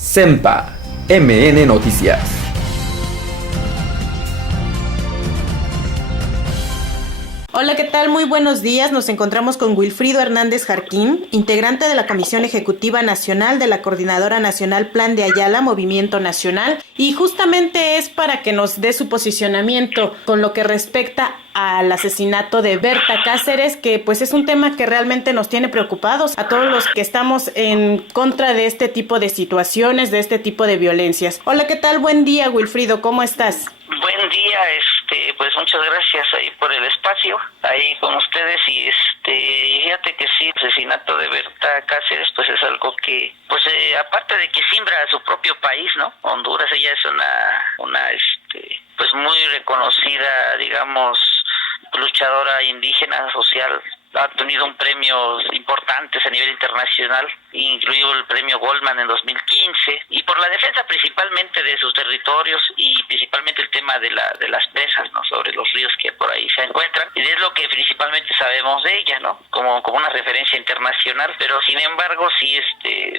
CEMPA, MN Noticias. Hola, ¿qué tal? Muy buenos días. Nos encontramos con Wilfrido Hernández Jarquín, integrante de la Comisión Ejecutiva Nacional de la Coordinadora Nacional Plan de Ayala, Movimiento Nacional, y justamente es para que nos dé su posicionamiento con lo que respecta al asesinato de Berta Cáceres, que pues es un tema que realmente nos tiene preocupados a todos los que estamos en contra de este tipo de situaciones, de este tipo de violencias. Hola, ¿qué tal? Buen día, Wilfrido, ¿cómo estás? Buen día, pues muchas gracias ahí por el espacio, ahí con ustedes, y fíjate que sí, el asesinato de Berta Cáceres pues es algo que, pues aparte de que simbra a su propio país, ¿no? Honduras, ella es una pues muy reconocida, digamos, luchadora indígena social. Ha tenido un premios importantes a nivel internacional, incluido el premio Goldman en 2015, y por la defensa principalmente de sus territorios y principalmente el tema de las presas, ¿no? Sobre los ríos que por ahí se encuentran, y es lo que principalmente sabemos de ella, ¿no? Como una referencia internacional, pero sin embargo sí,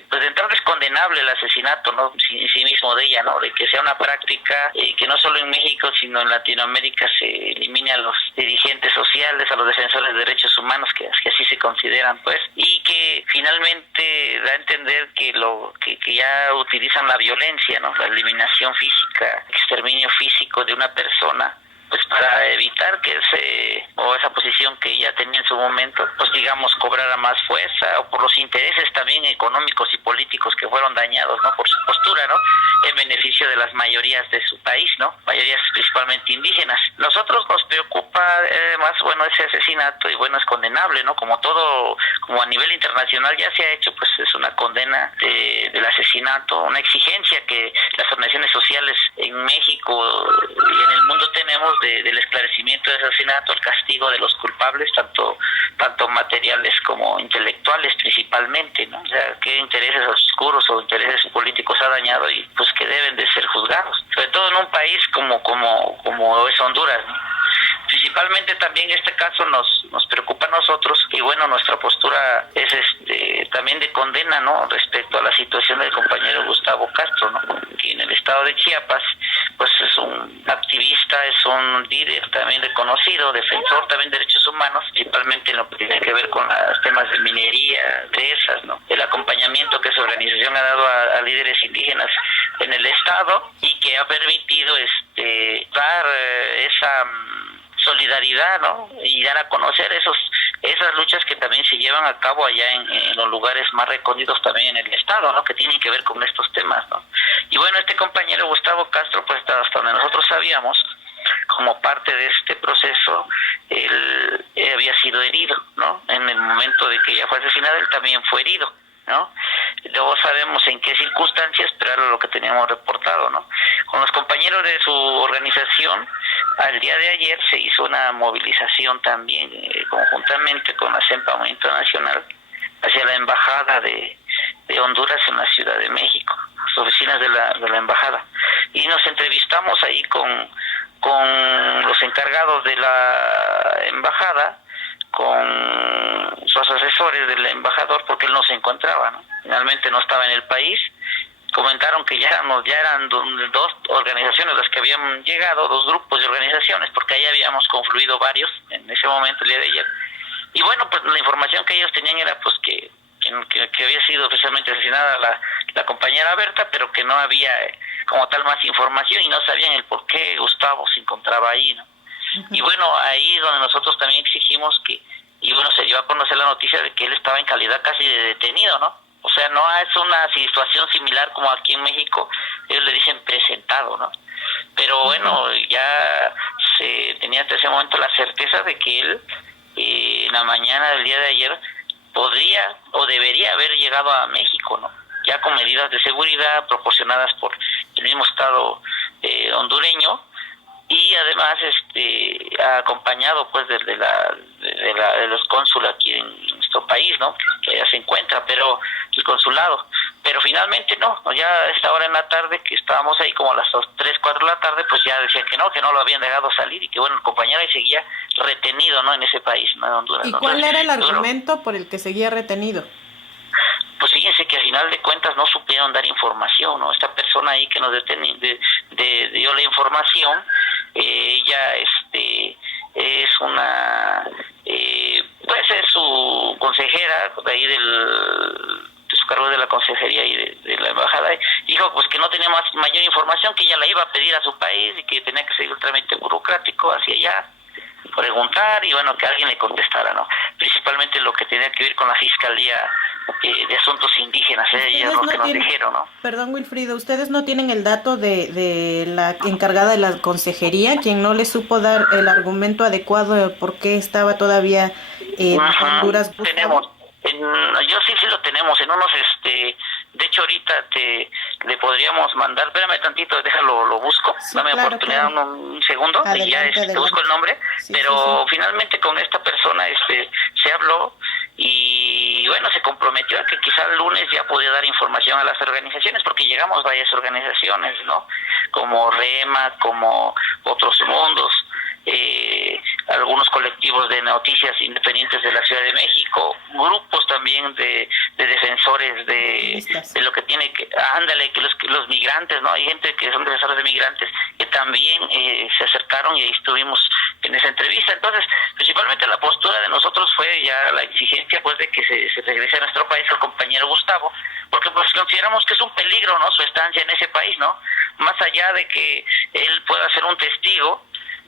pues de entrada es condenable el asesinato, ¿no? En sí mismo de ella, ¿no? De que sea una práctica que no solo en México sino en Latinoamérica se elimine a los dirigentes sociales, a los defensores de derechos humanos, que así se consideran, pues, y que finalmente da a entender que que ya utilizan la violencia, ¿no? La eliminación física, exterminio físico de una persona, pues para evitar que esa posición que ya tenía en su momento, pues digamos, cobrara más fuerza, o por los intereses también económicos y políticos que fueron dañados, ¿no? Por su postura, ¿no? En beneficio de las mayorías de su país, ¿no? Mayorías principalmente indígenas. Nosotros nos preocupa más, bueno, ese asesinato, y bueno, es condenable, ¿no? Como a nivel internacional ya se ha hecho, pues es una condena del asesinato, una exigencia que las organizaciones sociales en México y en el mundo tenemos del esclarecimiento del asesinato, el castigo de los culpables, tanto materiales como intelectuales principalmente, ¿no? O sea, qué intereses oscuros o intereses políticos ha dañado, y pues que deben de ser juzgados, sobre todo en un país como es Honduras, ¿no? Principalmente también este caso nos preocupa a nosotros, y bueno, nuestra postura es también de condena, ¿no? Respecto a la situación del compañero Gustavo Castro, ¿no? Que en el estado de Chiapas pues es un activista, es un líder también reconocido, defensor también de derechos humanos, principalmente en lo que tiene que ver con los temas de minería, de esas, ¿no? El acompañamiento que su organización ha dado a líderes indígenas en el estado, y que ha permitido dar esa solidaridad, ¿no? Y dar a conocer esas luchas que también se llevan a cabo allá en los lugares más recónditos también en el estado, ¿no? Que tienen que ver con estos temas, ¿no? Y bueno, este compañero Gustavo Castro, pues hasta donde nosotros sabíamos, como parte de este proceso, él había sido herido, ¿no? En el momento de que ella fue asesinada, él también fue herido, ¿no? Luego sabemos en qué circunstancias, pero era lo que teníamos reportado, ¿no? Con los compañeros de su organización, al día de ayer se hizo una movilización también, conjuntamente con la CEMPA, Movimiento Nacional, hacia la embajada de Honduras en la Ciudad de México, las oficinas de la embajada, y nos entrevistamos ahí con los encargados de la embajada, con sus asesores del embajador, porque él no se encontraba, ¿no? Finalmente no estaba en el país. Comentaron que ya eran dos organizaciones las que habían llegado, dos grupos de organizaciones, porque ahí habíamos confluido varios en ese momento, el día de ayer. Y bueno, pues la información que ellos tenían era pues que había sido oficialmente asesinada la compañera Berta, pero que no había como tal más información, y no sabían el por qué Gustavo se encontraba ahí, ¿no? Uh-huh. Y bueno, ahí donde nosotros también exigimos y bueno, se dio a conocer la noticia de que él estaba en calidad casi de detenido, ¿no? O sea, no es una situación similar como aquí en México, ellos le dicen presentado, ¿no? Pero bueno, ya se tenía hasta ese momento la certeza de que él, en la mañana del día de ayer, podría o debería haber llegado a México, ¿no? Ya con medidas de seguridad proporcionadas por el mismo Estado hondureño, y además acompañado pues de los cónsules aquí en nuestro país, ¿no? Que ya se encuentra, pero el consulado, pero finalmente no, ya a esta hora en la tarde, que estábamos ahí como a las 3, 4 de la tarde, pues ya decían que no lo habían dejado salir, y que bueno, el compañero ahí seguía retenido, ¿no? En ese país, ¿no? En Honduras. ¿Y cuál era el argumento por el que seguía retenido? Pues fíjense que final de cuentas no supieron dar información, ¿no? Esta persona ahí que nos dio la información, ella es una, pues es su consejera de ahí de su cargo de la consejería y de la embajada, dijo pues que no tenía mayor información, que ella la iba a pedir a su país y que tenía que seguir el trámite burocrático hacia allá, preguntar y bueno, que alguien le contestara, ¿no? Principalmente lo que tenía que ver con la Fiscalía de Asuntos Indígenas, ellos lo que nos dijeron, ¿no? Perdón, Wilfrido, ¿ustedes no tienen el dato de la encargada de la consejería, quien no le supo dar el argumento adecuado de por qué estaba todavía en Honduras? Tenemos, yo sí lo tenemos, en unos, de hecho ahorita le podríamos mandar, espérame tantito, déjalo, lo busco, sí, dame claro, oportunidad, claro. Un segundo, adelante, y ya busco el nombre, sí, pero sí. Finalmente con esta persona se habló y bueno, se comprometió a que quizá el lunes ya podía dar información a las organizaciones, porque llegamos varias organizaciones, ¿no? Como REMA, como Otros Mundos, algunos colectivos de noticias independientes de la Ciudad de México, grupos también de defensores de lo que tiene que, ándale, que los migrantes, ¿no? Hay gente que son defensores de migrantes que también se acercaron y ahí estuvimos en esa entrevista. Entonces, principalmente la postura de nosotros fue ya la exigencia pues de que se regrese a nuestro país el compañero Gustavo, porque pues consideramos que es un peligro, ¿no? Su estancia en ese país, ¿no? Más allá de que él pueda ser un testigo,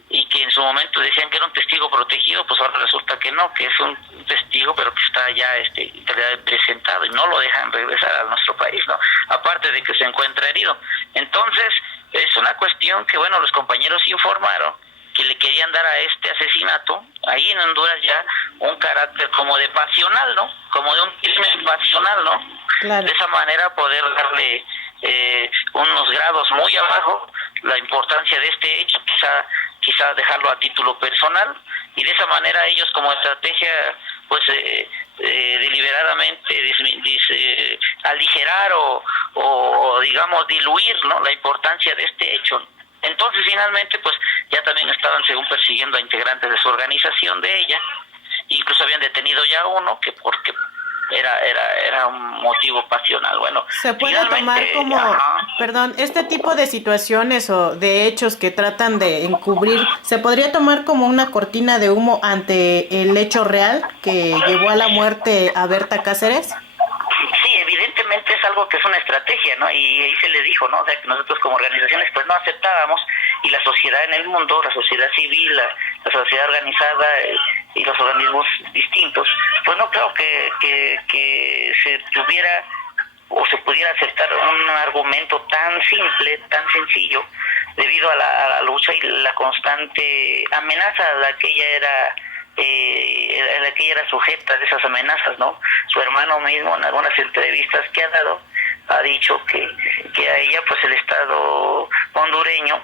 y que en su momento decían que era un testigo protegido, pues ahora resulta que no, que es un testigo, pero que está ya presentado y no lo dejan regresar a nuestro país, ¿no? Aparte de que se encuentra herido. Entonces, es una cuestión que, bueno, los compañeros informaron que le querían dar a este asesinato, ahí en Honduras ya, un carácter como de pasional, ¿no? Como de un crimen pasional, ¿no? Claro. De esa manera poder darle unos grados muy abajo la importancia de este hecho, quizá dejarlo a título personal, y de esa manera ellos como estrategia pues deliberadamente aligerar o digamos diluir, ¿no? La importancia de este hecho. Entonces finalmente pues ya también estaban según persiguiendo a integrantes de su organización, de ella, incluso habían detenido ya uno que porque era un motivo pasional. Bueno, se puede tomar como, perdón, este tipo de situaciones o de hechos que tratan de encubrir, ¿se podría tomar como una cortina de humo ante el hecho real que llevó a la muerte a Berta Cáceres? Sí, evidentemente es algo que es una estrategia, ¿no? Y ahí se le dijo, ¿no? O sea, que nosotros como organizaciones pues no aceptábamos, y la sociedad en el mundo, la sociedad civil, la sociedad organizada y los organismos distintos, pues no creo que se tuviera o se pudiera aceptar un argumento tan simple, tan sencillo, debido a la lucha y la constante amenaza a la que ella era sujeta de esas amenazas, ¿no? Su hermano mismo en algunas entrevistas que ha dado ha dicho que a ella pues el Estado hondureño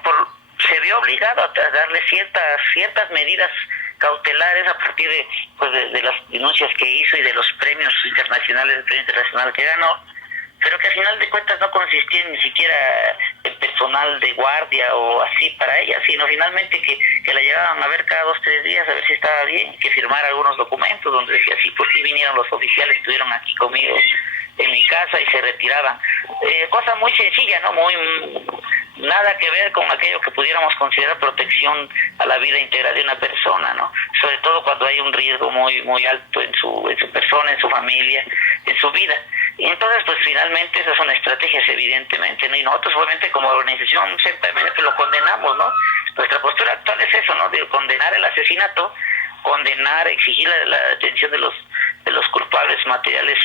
se vio obligado a darle ciertas medidas cautelares a partir de las denuncias que hizo y de los premios internacionales, el premio internacional que ganó, pero que al final de cuentas no consistía ni siquiera en personal de guardia o así para ella, sino finalmente que la llegaban a ver cada 2-3 días a ver si estaba bien, que firmara algunos documentos donde decía, sí, pues sí vinieron los oficiales, estuvieron aquí conmigo en mi casa y se retiraban. Cosa muy sencilla, ¿no? Nada que ver con aquello que pudiéramos considerar protección a la vida integral de una persona, ¿no? Sobre todo cuando hay un riesgo muy muy alto en su persona, en su familia, en su vida. Y entonces, pues finalmente esas son estrategias, evidentemente, ¿no? Y nosotros, obviamente, como organización, simplemente lo condenamos, ¿no? Nuestra postura actual es eso, ¿no? De condenar el asesinato, exigir la detención de los culpables materiales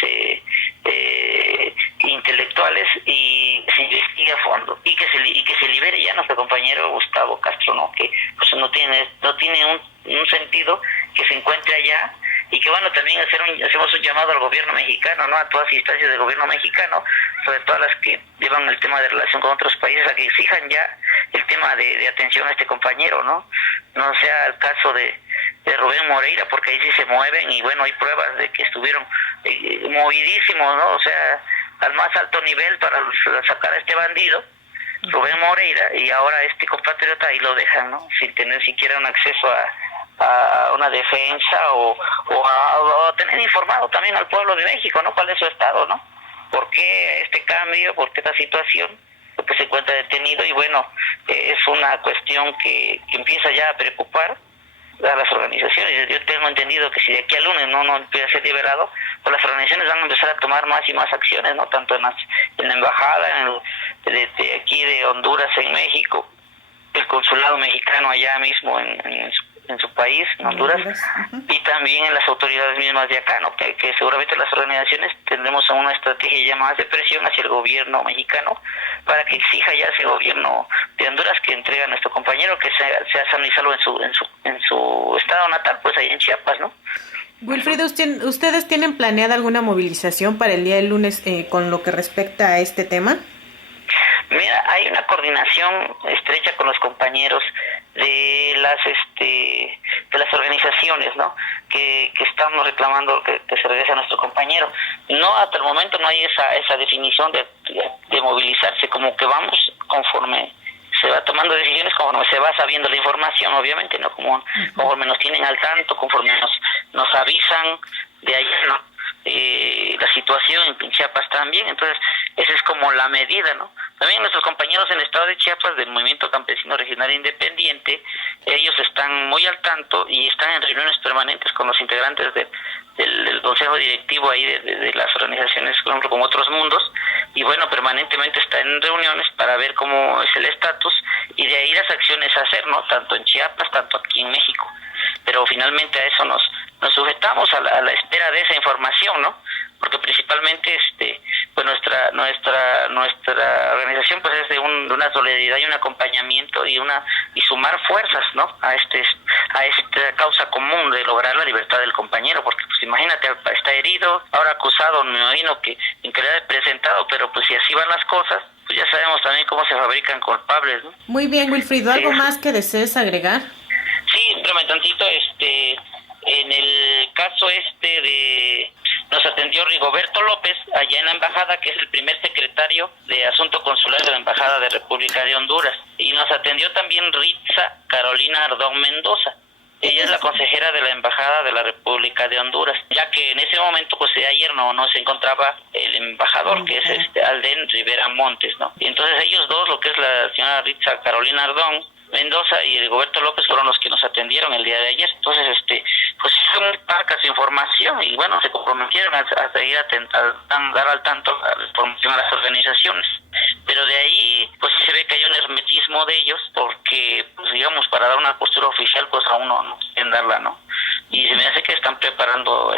intelectuales, y se investigue a fondo y que se libere ya nuestro compañero Gustavo Castro, ¿no? Que pues no tiene un sentido que se encuentre allá, y que bueno, también hacemos un llamado al gobierno mexicano, ¿no? A todas las instancias del gobierno mexicano, sobre todo a las que llevan el tema de relación con otros países, a que exijan ya el tema de atención a este compañero, ¿no? No sea el caso de Rubén Moreira, porque ahí sí se mueven y bueno, hay pruebas de que estuvieron movidísimos, ¿no? O sea, al más alto nivel para sacar a este bandido, Rubén Moreira, y ahora este compatriota ahí lo dejan, ¿no? Sin tener siquiera un acceso a una defensa o a tener informado también al pueblo de México, ¿no? ¿Cuál es su estado, no? por qué este cambio, por qué esta situación, porque se encuentra detenido y bueno, es una cuestión que empieza ya a preocupar a las organizaciones. Yo tengo entendido que si de aquí al lunes no empieza a ser liberado, pues las organizaciones van a empezar a tomar más y más acciones, ¿no? Tanto en la embajada, de aquí de Honduras en México, el consulado mexicano allá mismo en su país, en Honduras, y también en las autoridades mismas de acá, ¿no? Que seguramente las organizaciones tendremos una estrategia ya más de presión hacia el gobierno mexicano para que exija ya ese gobierno de Honduras que entregue a nuestro compañero que sea sano y salvo en su estado natal, pues ahí en Chiapas, ¿no? Wilfrido, ¿ustedes tienen planeada alguna movilización para el día del lunes con lo que respecta a este tema? Mira, hay una coordinación estrecha con los compañeros de las organizaciones, ¿no? Que estamos reclamando que se regrese a nuestro compañero. No, hasta el momento no hay esa definición de movilizarse, como que vamos conforme se va tomando decisiones, conforme se va sabiendo la información, obviamente, ¿no? Conforme nos tienen al tanto, conforme nos avisan de allá, ¿no? La situación en Chiapas también, entonces esa es como la medida, ¿no? También nuestros compañeros en el estado de Chiapas del Movimiento Campesino Regional Independiente, ellos están muy al tanto y están en reuniones permanentes con los integrantes del consejo directivo ahí de las organizaciones, por ejemplo, como Otros Mundos, y bueno, permanentemente están en reuniones para ver cómo es el estatus y de ahí las acciones a hacer, ¿no? Tanto en Chiapas, tanto aquí en México. Pero finalmente a eso nos sujetamos a la espera de esa información, ¿no? Porque principalmente pues nuestra organización pues es de una solidaridad y un acompañamiento y sumar fuerzas, ¿no? a esta causa común de lograr la libertad del compañero, porque pues imagínate, está herido, ahora acusado, me imagino que en calidad de presentado, pero pues si así van las cosas, pues ya sabemos también cómo se fabrican culpables, ¿no? Muy bien, Wilfrido, ¿algo más que desees agregar? Sí, espérame tantito, en el caso nos atendió Rigoberto López allá en la embajada, que es el primer secretario de Asunto Consular de la Embajada de República de Honduras, y nos atendió también Ritza Carolina Ardón Mendoza. Ella es la consejera de la Embajada de la República de Honduras, ya que en ese momento, pues de ayer no se encontraba el embajador, que es Alden Rivera Montes, ¿no? Y entonces ellos dos, lo que es la señora Ritza Carolina Ardón Mendoza y Rigoberto López, fueron los que nos atendieron el día de ayer. Entonces, pues fue muy parca su información y bueno, se comprometieron a seguir a dar al tanto a la información a las organizaciones. Pero de ahí, pues se ve que hay un hermetismo de ellos, porque, pues digamos, para dar una postura oficial, pues aún no quieren darla, ¿no? Y se me hace que están preparando,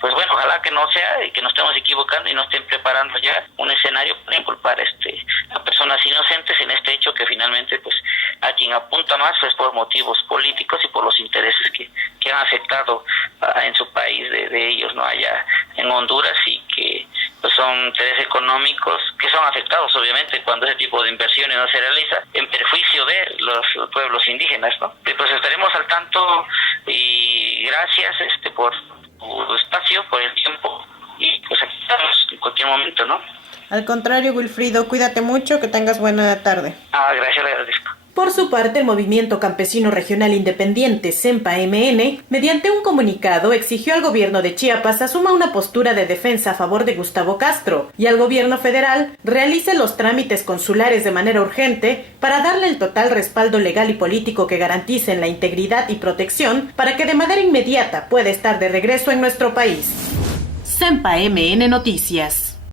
pues bueno, ojalá que no sea y que nos estemos equivocando y no estén preparando ya un escenario para inculpar a personas inocentes en este hecho que finalmente, pues, a quien apunta más es por motivos políticos y por los intereses que han afectado en su país de ellos, ¿no? Allá en Honduras, y que pues son intereses económicos que son afectados obviamente cuando ese tipo de inversiones no se realiza en perjuicio de los pueblos indígenas, ¿no? Pues estaremos al tanto y gracias por tu espacio, por el tiempo, y pues aquí estamos en cualquier momento, ¿no? Al contrario, Wilfrido, cuídate mucho, que tengas buena tarde. Gracias, le agradezco. Por su parte, el Movimiento Campesino Regional Independiente, CEMPA-MN, mediante un comunicado, exigió al gobierno de Chiapas asuma una postura de defensa a favor de Gustavo Castro y al gobierno federal realice los trámites consulares de manera urgente para darle el total respaldo legal y político que garanticen la integridad y protección para que de manera inmediata pueda estar de regreso en nuestro país. CEMPA-MN Noticias.